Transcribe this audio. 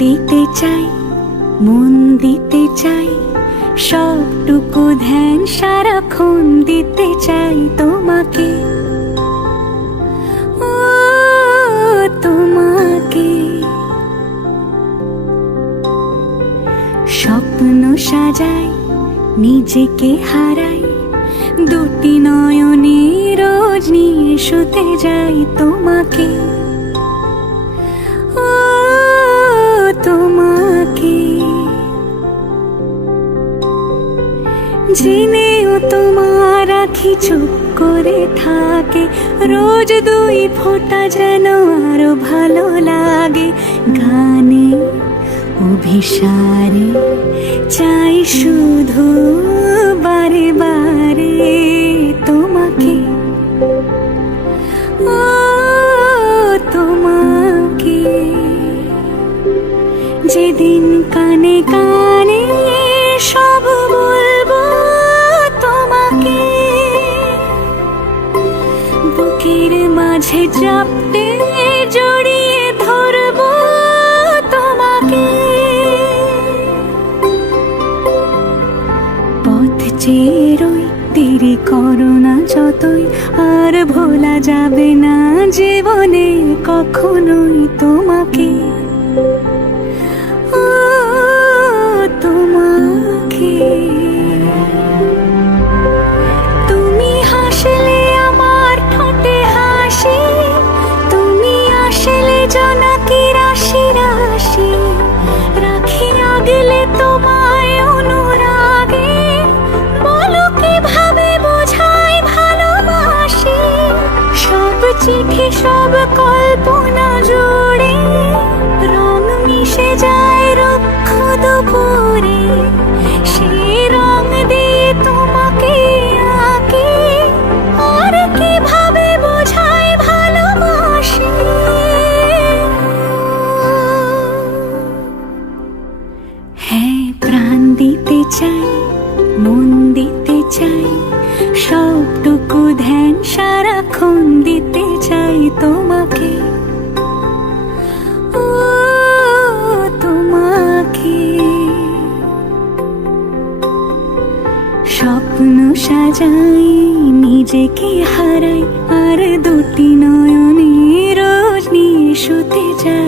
দিতে চাই, মন দিতে চাই, সবটুকু ধ্যান সারাক্ষণ দিতে চাই তোমাকে, ও তোমাকে। স্বপ্ন সাজাই, নিজেকে হারাই, দুটি নয়নে রোজ নিয়ে শুতে যাই তোমাকে, ও তোমাকে। জেনেও তোমার আখি চুপ করে থাকে, রোজ দুই ফোঁটা যেন আরো ভালো লাগে। গানে অভিসারে চাই শুধু বারে বারে তোমাকে, ও তোমাকে। যেদিন কানে কানে সব বলবো তোমাকে, বুকের মাঝে চাপতে জড়িয়ে ধরবো তোমাকে। পথ চেয়ে রই, দেরি করো না যতই, আর ভোলা যাবে না জীবনে কখনোই তোমাকে, ও তোমাকে। তুমি হাসলে আমার ঠোঁটে হাসি, তুমি আসলে জোনাকি রাশি রাশি, রাখি আগলে তোমায় অনুরাগে, বলো কিভাবে বোঝাই ভালোবাসি। সব চিঠি সব কল্পনা জুড়ে রং মিশে যায় রুক্ষ দুপুরে, সেই রং দিয়ে তোমাকে আঁকি, আর কিভাবে বোঝাই ভালোবাসি। হ্যাঁ, প্রাণ দিতে চাই, মন দিতে চাই, সবটুকু ধ্যান সারাক্ষণ দিতে চাই তোমাকে, ও তোমাকে। স্বপ্ন সাজাই, নিজেকে হারাই, আর দুটি নয়নে রোজ নিয়ে শুতে যাই।